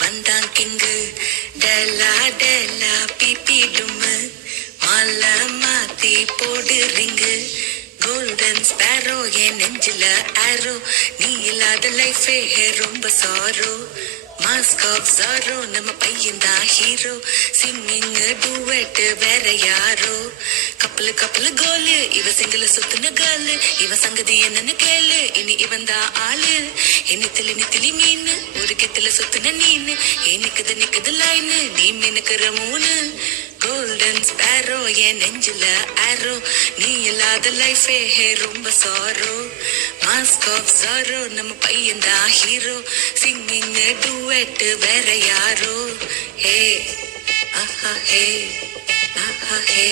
வந்தான் king டெலா டெலா BP டும்மு மாலை மாத்தி போடு ரிங்கு கோல்டன் ஸ்பேரோ என் நெஞ்சில ஆரோ நீ இல்லாத லைஃபே ரொம்ப சாரோ மாஸ்க் ஆஃப் சாரோ நம்ம பையன் தான் ஹீரோ சிங்கிங் டூவெட் வேற யாரோ கப்பலு கோலு இவ சிங்கில சுத்துன கேர்ளு இவ சங்கதி என்னன்னு கேளு இனி இவன் தான் ஆளு நித்திலி மீன் ஒரு கெத்துல சுத்துன நீனு நிக்குது லைனு நீ மினுக்குற மூணு கோல்டன் ஸ்பேரோ என் நெஞ்சில ஆரோ நீ இல்லாத லைஃபே ரொம்ப சாரோ மாஸ்க் ஆஃப் சாரோ நம்ம பையன் தான் ஹீரோ சிங்கிங் டூவெட் வேற யாரோ ஹே ஆஹா ஹே ஆஹா ஹே